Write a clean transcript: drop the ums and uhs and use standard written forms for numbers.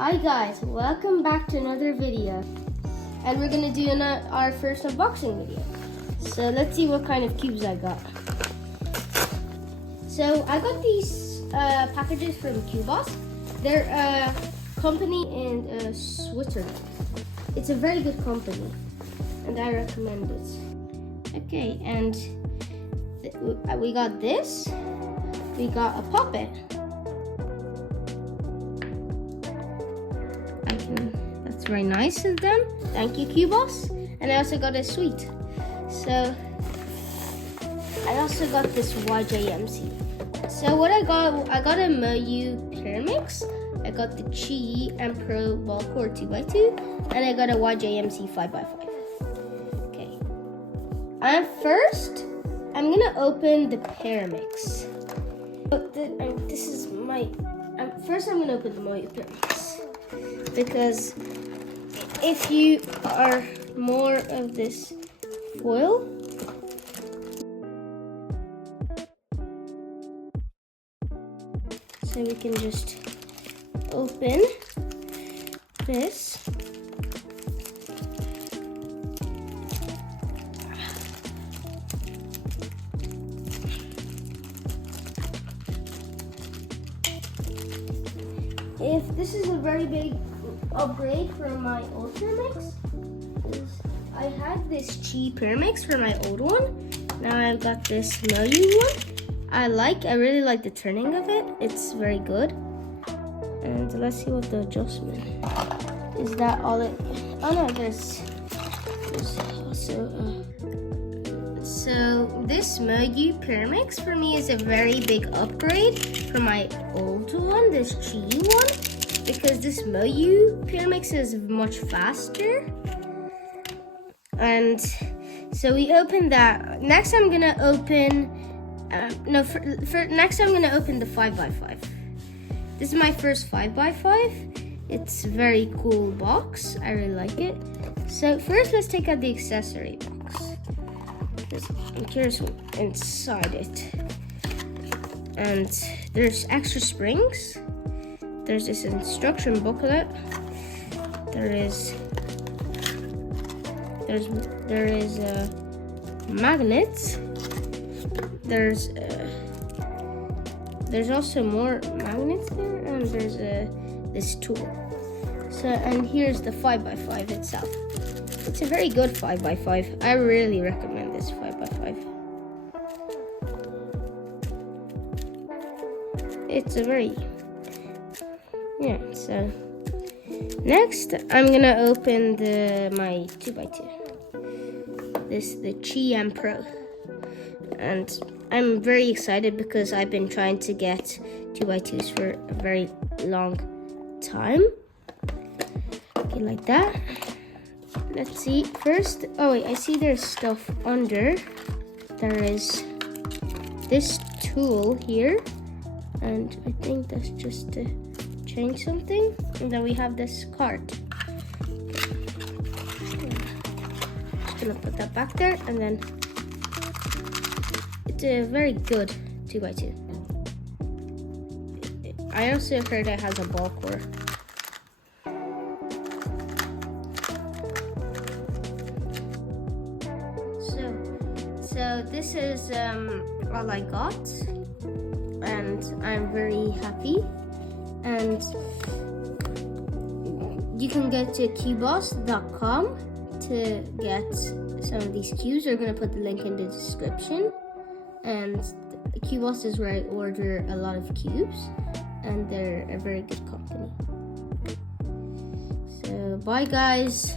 Hi guys, welcome back to another video, and we're gonna do our first unboxing video. So let's see what kind of cubes I got. So I got these packages from CubeBoss. They're a company in Switzerland. It's a very good company, and I recommend it. Okay, and we got this. We got a puppet. That's very nice of them. Thank you, QuBoss. And I also got a sweet. So I also got this YJ MGC. So what I got a MoYu Pyraminx. I got the QiYi M Pro ball cord 2x2, and I got a YJ MGC 5x5. Okay. And first, I'm gonna open the Pyraminx. This is my. First, I'm gonna open the MoYu Pyraminx, because if you are more of this foil, so we can just open this. If this is a very big upgrade from my old Pyraminx, I had this QiYi Pyraminx for my old one. Now I've got this MoYu one. I really like the turning of it. It's very good. And let's see what the adjustment is. That all it? Oh no, there's also. So this MoYu Pyraminx for me is a very big upgrade from my old one, this QiYi one, because this MoYu Pyraminx is much faster. And so we opened that. Next I'm gonna open, next I'm gonna open the 5x5. This is my first 5x5. It's a very cool box. I really like it. So first let's take out the accessory box. I'm curious what's inside it. And there's extra springs. There's this instruction booklet. There is magnets. There's also more magnets there, and there's this tool. So, and here's the 5x5 itself. It's a very good 5x5. I really recommend this 5x5. It's a very, so next I'm gonna open my 2x2. The QiYi M Pro. And I'm very excited because I've been trying to get 2x2s for a very long time. Okay, like that. Let's see. First, oh wait, I see there's stuff under. There is this tool here, and I think that's just to change something. And then we have this card. Just gonna put that back there, and then it's a very good 2x2. I also heard it has a ball core. So this is all I got, and I'm very happy. And you can go to QuBoss.com to get some of these cubes. We're going to put the link in the description. And QuBoss is where I order a lot of cubes, and they're a very good company. So bye guys.